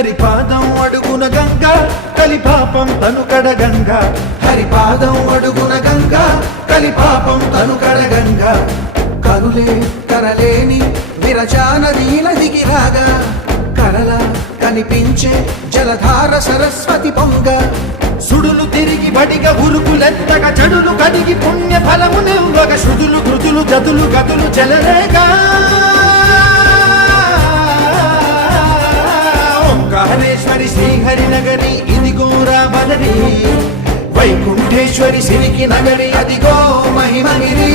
హరిపాదం అడుగున గంగా కలిపాపం తను కడగంగా హరిపాదం అడుగున గంగా కలిపాపం తను కడగంగా కరులే కరలేని విరచానదీల దిగిరాగా కరల కనిపించే జలధార సరస్వతి పొంగ సుడులు తిరిగి బడిగా ఉరుకులెత్తగా చెడులు కడిగి పుణ్య ఫలము నివ్వగ శృతులు కృతులు గతులు గతులు చెలరేగా ఓంకారేశ్వరి శ్రీహరి నగరి ఇదిగోరా బదరి వైకుంఠేశ్వరి సిరికి నగరి అదిగో మహిమగిరి